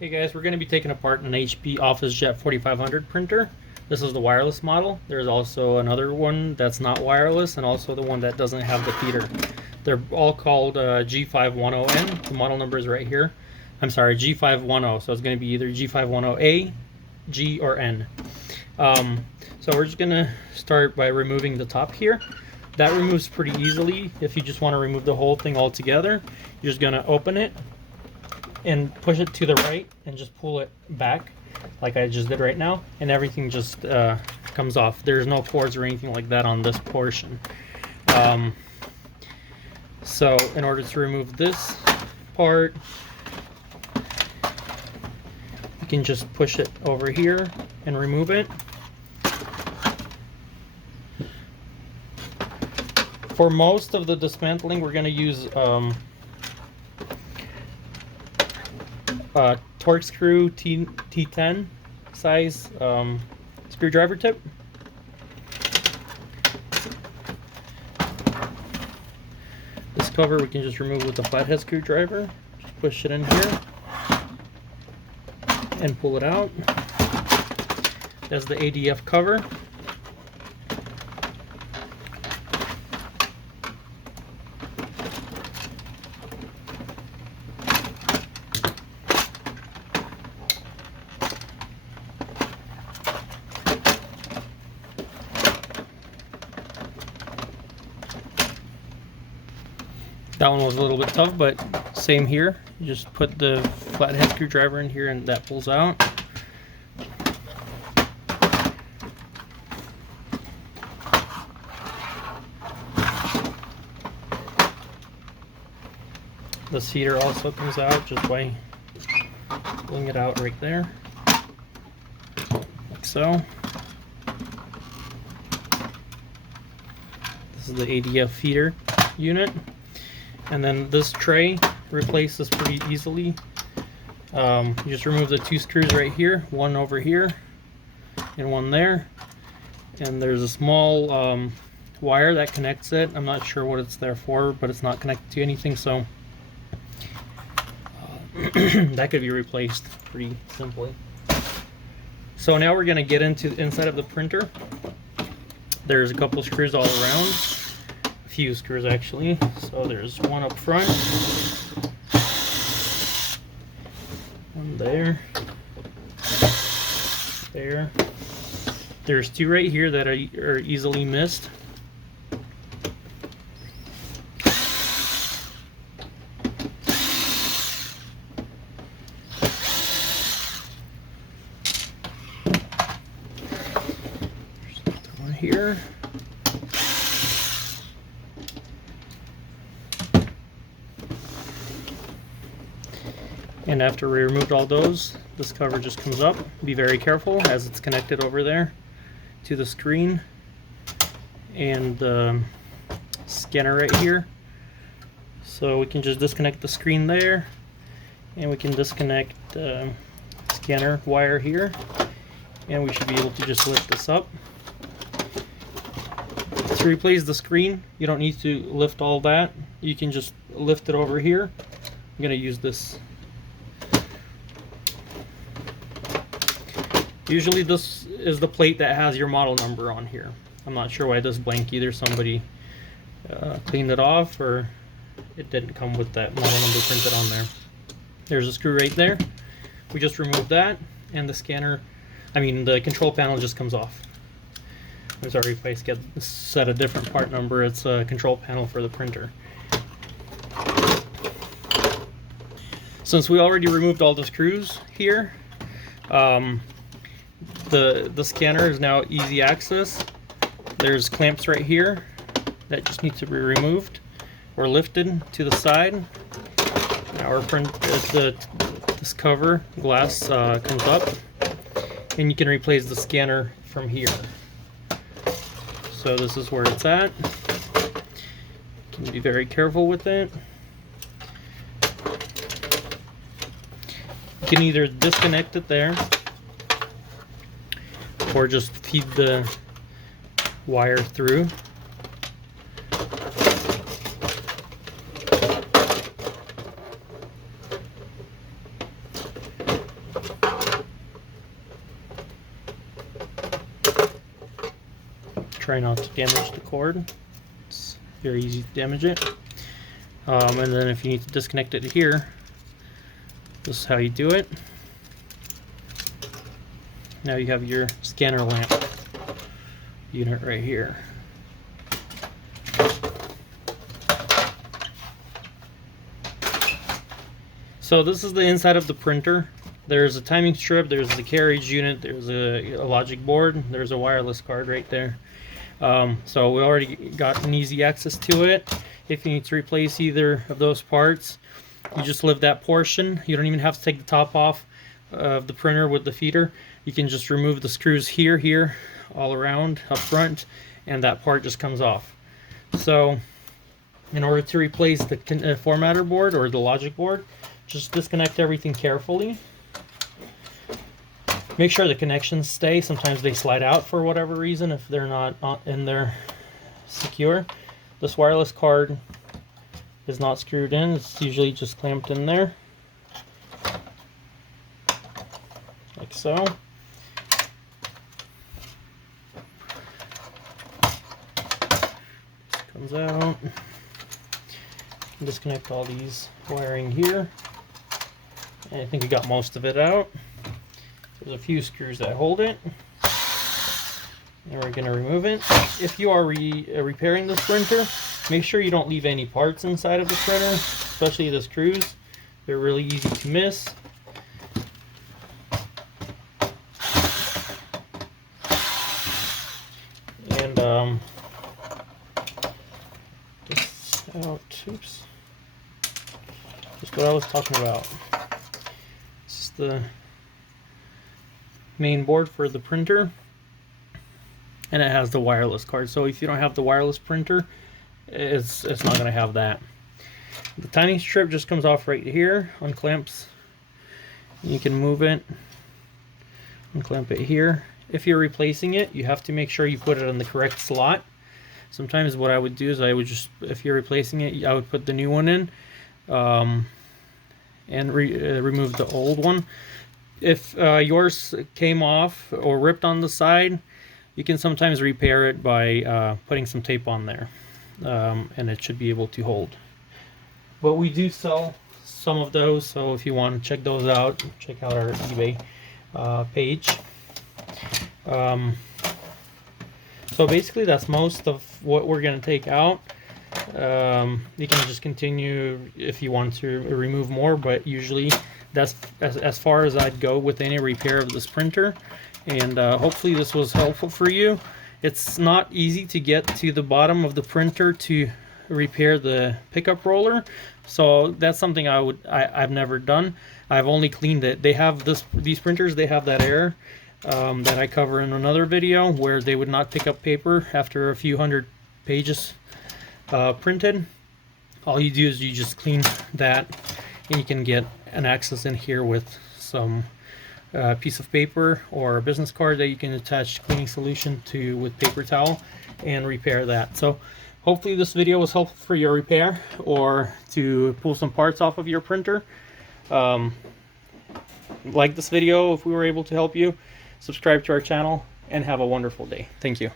Hey guys, we're going to be taking apart an HP Officejet 4500 printer. This is the wireless model. There's also another one that's not wireless and also the one that doesn't have the feeder. They're all called G510N. The model number is right here. I'm sorry, G510. So it's going to be either G510A, G, or N. So we're just going to start by removing the top here. That removes pretty easily. If you just want to remove the whole thing altogether, you're just going to open it and push it to the right and just pull it back like I just did right now, and everything just comes off. There's no cords or anything like that on this portion. So in order to remove this part, you can just push it over here and remove it. For most of the dismantling, we're going to use torque screw T10 size screwdriver tip. This cover we can just remove with a flathead screwdriver. Just push it in here and pull it out. That's the ADF cover. That one was a little bit tough, but same here. You just put the flathead screwdriver in here and that pulls out. The feeder also comes out just by pulling it out right there, like so. This is the ADF feeder unit. And then this tray replaces pretty easily. You just remove the two screws right here, one over here and one there. And there's a small wire that connects it. I'm not sure what it's there for, but it's not connected to anything, so that could be replaced pretty simply. So now we're going to get into the inside of the printer. There's a couple screws all around. Few screws actually. So there's one up front, one there, there. There's two right here that are easily missed. There's one here. And after we removed all those, this cover just comes up. Be very careful as it's connected over there to the screen and the scanner right here. So we can just disconnect the screen there, and we can disconnect the scanner wire here, and we should be able to just lift this up. To replace the screen, you don't need to lift all that. You can just lift it over here. I'm going to use this. Usually this is the plate that has your model number on here. I'm not sure why this blank either. Somebody cleaned it off, or it didn't come with that model number printed on there. There's a screw right there. We just removed that, and the scanner, the control panel just comes off. I'm sorry if I set a different part number. It's a control panel for the printer. Since we already removed all the screws here, the scanner is now easy access. There's clamps right here that just need to be removed or lifted to the side. Our this cover glass comes up, and you can replace the scanner from here. So this is where it's at. You can be very careful with it. You can either disconnect it there, or just feed the wire through. try not to damage the cord. It's very easy to damage it. And then if you need to disconnect it here, this is how you do it. Now you have your scanner lamp unit right here. So this is the inside of the printer. There's a timing strip, there's the carriage unit, there's a logic board, there's a wireless card right there. So we already got an easy access to it. If you need to replace either of those parts, you just lift that portion. You don't even have to take the top off of the printer with the feeder. You can just remove the screws here, all around, up front, and that part just comes off. So in order to replace the formatter board or the logic board, just disconnect everything carefully. Make sure the connections stay. Sometimes they slide out for whatever reason if they're not in there secure. This wireless card is not screwed in. It's usually just clamped in there, like so. Comes out. Disconnect all these wiring here. And I think we got most of it out. There's a few screws that hold it. And we're going to remove it. If you are repairing this printer, make sure you don't leave any parts inside of the printer, especially the screws. They're really easy to miss. And just out. Oops. Just what I was talking about. This is the main board for the printer, and it has the wireless card. So if you don't have the wireless printer, it's not going to have that. The timing strip just comes off right here, unclamps. You can move it, unclamp it here. If you're replacing it, you have to make sure you put it in the correct slot. Sometimes what I would do is I would just, if you're replacing it, I would put the new one in and remove the old one. If yours came off or ripped on the side, you can sometimes repair it by putting some tape on there, and it should be able to hold. But we do sell some of those, so if you want to check those out, check out our eBay page. So basically that's most of what we're going to take out. You can just continue if you want to remove more, but usually that's as far as I'd go with any repair of this printer. And hopefully this was helpful for you. It's not easy to get to the bottom of the printer to repair the pickup roller, so that's something I've never done. I've only cleaned it. They have these printers, they have that error that I cover in another video, where they would not pick up paper after a few hundred pages printed. All you do is you just clean that, and you can get an access in here with some piece of paper or a business card that you can attach cleaning solution to with paper towel and repair that. So hopefully this video was helpful for your repair or to pull some parts off of your printer. Like this video if we were able to help you. Subscribe to our channel and have a wonderful day. Thank you.